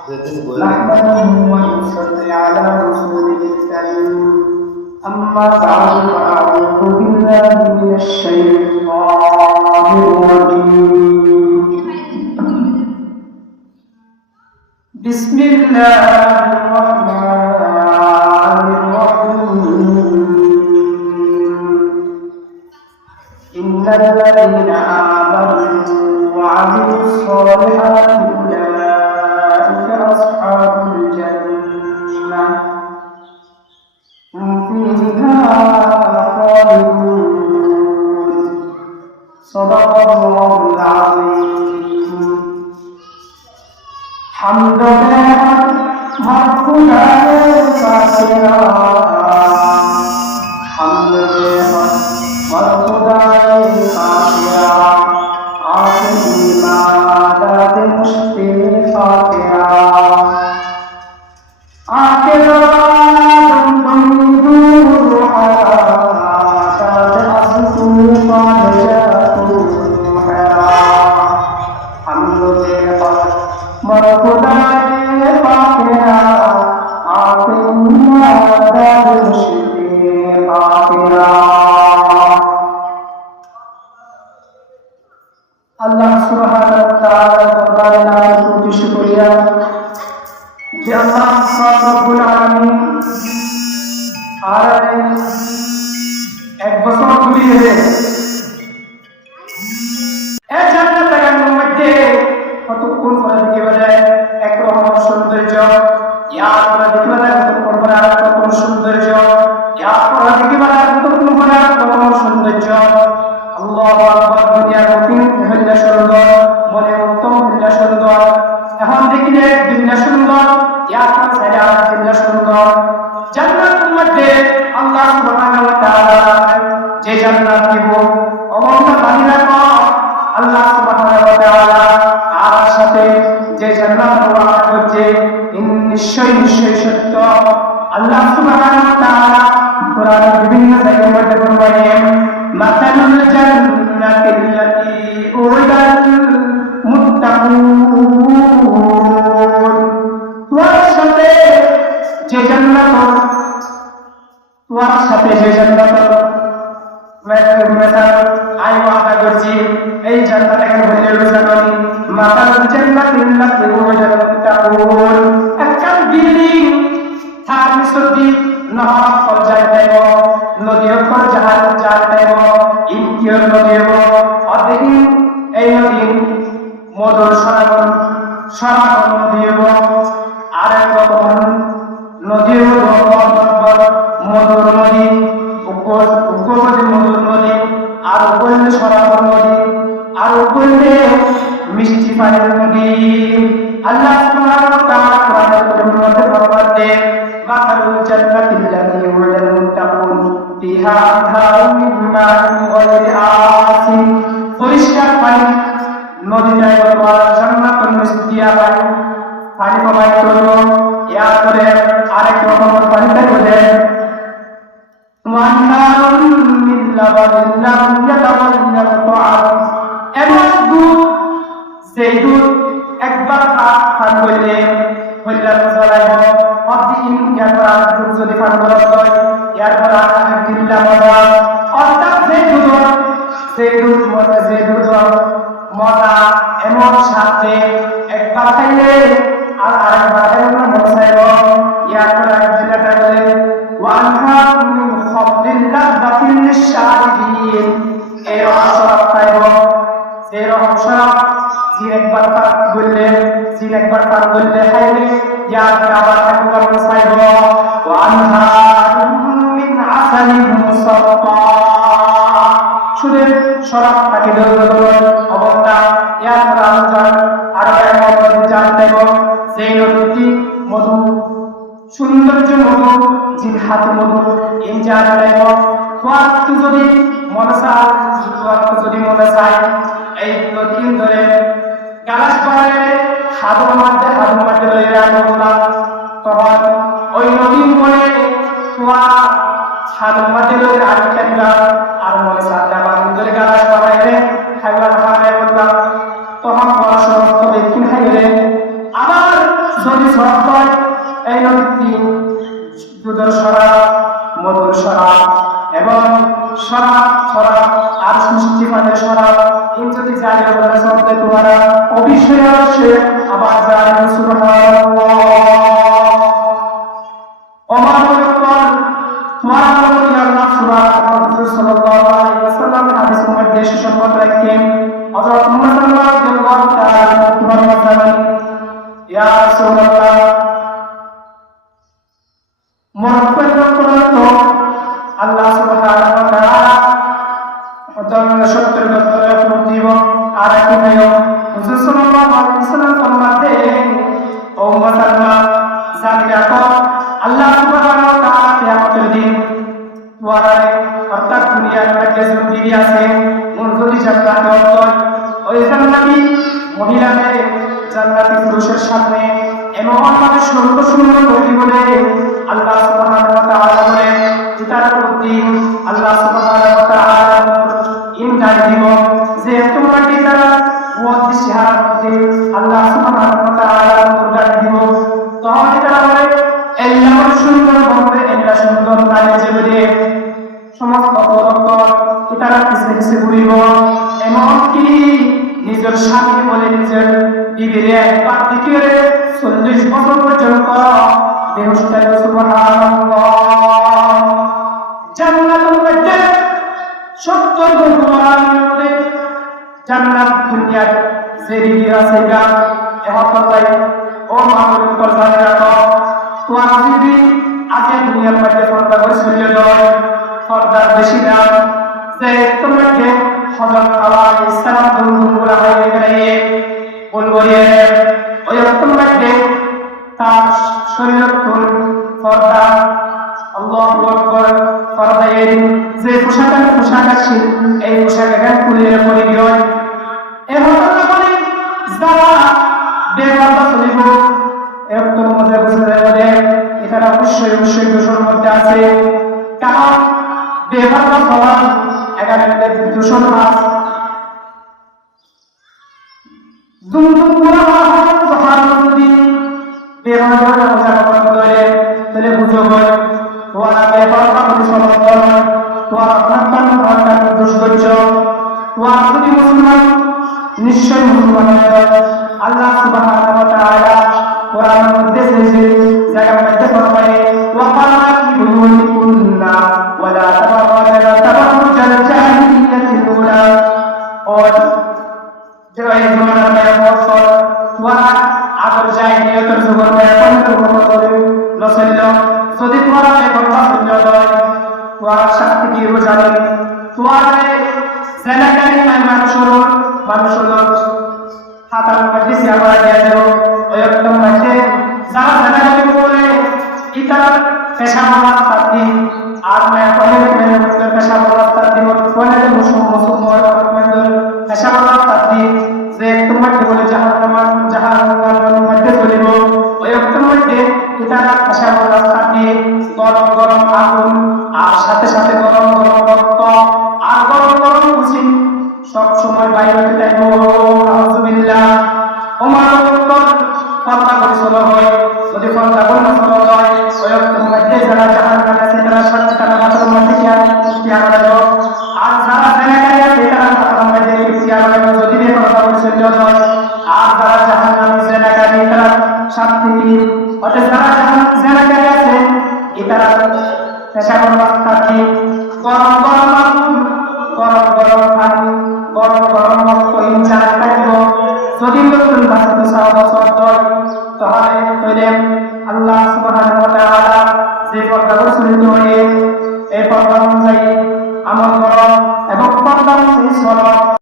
نحمده ونصلي على رسوله الكريم أما بعد فأعوذ بالله من الشيطان الرجيم بسم الله الرحمن الرحيم إن الذين آمنوا وعملوا الصالحات أولئك أصحاب الجنة هم فيها خالدون صدق الله العظيم حمد مرفوعا فاسرا حمد مرفوعا فاسرا آخر مادات مشتي فاترا آخر دم دور حراسات أصل فانجات حرا حمد مرفوعا فاسرا آخر مادات مشتي فاترا আল্লাহ সুবহানাহু ওয়া তাআলা দরবারে লাখ কোটি শুকরিয়া যে আল্লাহ রব্বুল আলামিন আর এক বছর ঘুরিয়ে এই জান্নাতের মধ্যে কতক্ষণ পরে দেখে বেড়ায় একরকম সৌন্দর্য ইয়ার পরে দেখে বেড়ায় কতক্ষণ পরে আর কত সৌন্দর্য ইয়ার পরে দেখে বেড়ায় কতক্ষণ পরে আর কত সৌন্দর্য আল্লাহু আকবার দুনিয়ার রূপিন হইলা সুন্দর মনে উত্তম হইলা সুন্দর এখন দেখিলে দুনিয়া সুন্দর ইয়ার সাইডা দুনিয়া সুন্দর জান্নাতের মধ্যে আল্লাহ সুবহানাহু ওয়া তাআলা যে জান্নাত দিব অমন্ত বান্দা কো আল্লাহ সুবহানাহু ওয়া তাআলা আর সাথে যে জান্নাত ওয়াদা করছে নিশ্চয়ই সত্য আল্লাহ সুবহানাহু ওয়া তাআলা কোরআনের বিভিন্ন জায়গায় মধ্যে বলেন মাতালুল জান্নাতিল্লাতী উইদাল মুত্তাকুন তোমার সাথে যে জান্নাত আই ওয়াদা করছি এই জান্নাত এখানে বলে জানি মাতালুল জান্নাতিল্লাতী উইদাল মুত্তাকুন একটা বিল্ডিং তার নিচে নহর পর্যায় দেব নদীর পর্যায় দেব ইন্দ্রিয় নদীব অধীন এই নদী মধুর সনাতন নদীব আর এক রকম নদীর মধুর নদী উপকূলবর্তী মধুর নদী আর উপকূলে সনাতন নদী আর উপকূলে মিষ্টি পানির নদী আল্লাহ সুবহানাহু ওয়া তাআলা কোরআনের মধ্যে বলতে মাতালুল জান্নাতিল্লাতী উইদাল মুত্তাকুন ফিহা আনহারুম মিন মা'ইন গায়রি আসিন পরিষ্কার পানি নদীটায় তোমার জান্নাতুল মিষ্টিয়া পানি প্রবাহিত হলো ইয়ার পরে আরেক রকম পানি থাকবে ওয়ানহারুম মিন লাবানিন লাম ইয়াতাগায়্যার তা'আম এমন দুধ সেই দুধ একবার পান করলে হইলা চলাইব অদিন ইয়ারপর দুধ যদি পান করা হয় ইয়ারপর একদিন লাগাবা অর্থাৎ সেই দুধ মজা এমন সাথে একবার খাইলে আর আরেকবার খাইলে মজা চাইব ইয়ারপর একদিন খাইলে ওয়ানহার মিন খামরিল্লাহ বাতিল লিশারিবিন এই রসব খাইব সেই রসব একবার পান করলে খাইলে ইয়ারপর আবার একবার চাইব ওয়ানহারুম মিন আসালিন মুসাফফা শুনে শরাব থাকে দৌড় অবস্থা ইয়ারপর আলোচনা আরো এক জানতে যে নদী মধু সৌন্দর্য মধু জিনহাত মধু ইনজার দেব তোয়াক্তু যদি মনে চায় এই নদী ধরে গালাস পারে হাদুর মাঠে লইয়া রাখলাম তখন ওই নদী বলে তোয়া হাদুর মাঠে লইয়া রাখলাম আর মনে সাথে আবার ধরে গালাস পারে খাইবার খাওয়াই বললাম তখন বড় সমস্ত ব্যক্তি খাইলে আবার শব্দ এই নদীটি দুধের শরাব মধুর শরাব এবং শরাব শরাব আর মিষ্টি পানের শরাব এই যদি জায়গা বলে শব্দ তোমারা অবশ্যই আসে আবার যায় সুবহানাল্লাহ ওমর পর তোমার বলি আল্লাহ সাল্লাল্লাহু আলাইহি ওয়াসাল্লাম হাদিস মধ্যে সম্পর্ক রাখেন হযরত মুহাম্মদ সাল্লাল্লাহু তাআলা তোমার বলেন ইয়া রাসূলুল্লাহ মরকত করতো আল্লাহ সুবহানাহু ওয়া তাআলা অতএব সত্যের ব্যাপারে প্রতিব আর কি ভাইও রাসূল সাল্লাল্লাহু আলাইহি ওয়াসাল্লাম ফরমাতেন ও মুসলমান জানি রাখো আল্লাহ সুবহানাহু ওয়া তাআলা কিয়ামতের দিন ওয়ারে অর্থাৎ দুনিয়ার মধ্যে জিন্দেগি আছে মনজুরি জান্নাতে অর্থ ওই জান্নাতি মহিলাদের জান্নাতি পুরুষের সামনে এমন ভাবে সুন্দর সুন্দর করে বলে আল্লাহ সুবহানাহু ওয়া তাআলা বলেন এটার প্রতি আল্লাহ সুবহানাহু ওয়া তাআলা ইমদাদ দিব যে তোমরা কি তারা ওয়াদ শিহার মধ্যে আল্লাহ সুবহানাহু ওয়া তাআলা ইমদাদ দিব তাহলে তারা বলে আল্লাহ সুন্দর বলবে আল্লাহ সুন্দর কাজে যেবে সমস্ত বরকত এটারা কিসে কিসে ঘুরিব এমনকি নিজের স্বামী বলে নিজের বিবিরে একবার দিকে 40 বছর পর্যন্ত বেহুশতায় সুবহানাল্লাহ জান্নাতুল মধ্যে 70 গুণ মধ্যে জান্নাত দুনিয়ার যে দিকে আছে এটা এহতালাই ও মাহবুব করজানে রাখো তোমার যদি আগে দুনিয়ার মধ্যে পর্দা করে চলে যায় পর্দার বেশি দাম যে তোমাকে হযরত আলাইহিস সালাম দুনিয়া হয়ে গেলে বলবো ওই তোমাকে তার শরীরতুল পর্দা আল্লাহু আকবার পর্দায় যে পোশাক আছে এই পোশাকটা খুলে পড়ে গিয়ে এখন আমরা বলি যারা বেপরদা চলিব একদম মজা বুঝতে বলে এখানে অবশ্যই দোষের মধ্যে আছে কারণ বেপরদা চলা এখানে দূষণ মাছ দুমদুম পুরা যখন যদি বেপরদা মজা করে তাহলে বুঝো বল তোরা বেপরদা করে চলাচল তোরা আপনার দোষ করছো তোরা যদি মুসলমান নিশ্চয় মুসলমান আল্লাহ সুবহানাহু ওয়া তাআলা কোরআন মধ্যে যে জায়গা মধ্যে ফরমায় ওয়া কালাতি বুয়ুতিকুন্না ওয়া লা তাবাররাজনা তাবাররুজাল জাহিলিয়াতিল উলা और जो ये जमाना में फसल ওয়া আগর জাহিলিয়াতের যুগের में अपन করে লসল্ল যদি তোরা এই কথা শুনলো ওয়া শক্তি কি হয়ে যাবে তোরা জেনাকারী মানুষ হাতার মধ্যে সিয়াবা দিয়ে দেব ওই একদম মধ্যে যারা জানালে বলে এটা পেশা রাস্তা দি আর मैं पहले পেশা রাস্তা দি বলে মুসলমান পেশা রাস্তা দি যে তোমাকে বলে জাহান্নামের মধ্যে চলিব ওই একদম মধ্যে এটা পেশা রাস্তা দি গরম গরম আগুন আর সাথে সাথে গরম গরম রক্ত আর গরম গরম খুশি সব সময় বাইরে থাকবো আউযুবিল্লাহ ওমর উত্তর কথা করে চলা হয় যদি কথা বল না চলা হয় ওই একদম মধ্যে যারা জাহান্নামে আছে তারা সত্যি তারা মাথার মধ্যে কি আলো আর যারা জানাকারী আছে তারা মাথার মধ্যে কি আলো যদি বে কথা বলে চলে যায় আর যারা জাহান্নামে জানাকারী তারা শান্তি অর্থাৎ যারা জানাকারী আছে এটারা পেশা রাস্তা দিয়ে গরম গরম আগুন গরম গরম পানি গরম গরম রক্ত ইনসান থাকব যদি নতুন ভাষাতে সাহায্য তাহলে কইলেন আল্লাহ সুবহানাহু ওয়া তাআলা যে পর্দা রসুলিত হয়ে এই পর্দা অনুযায়ী আমল করো এবং পর্দা অনুযায়ী চলো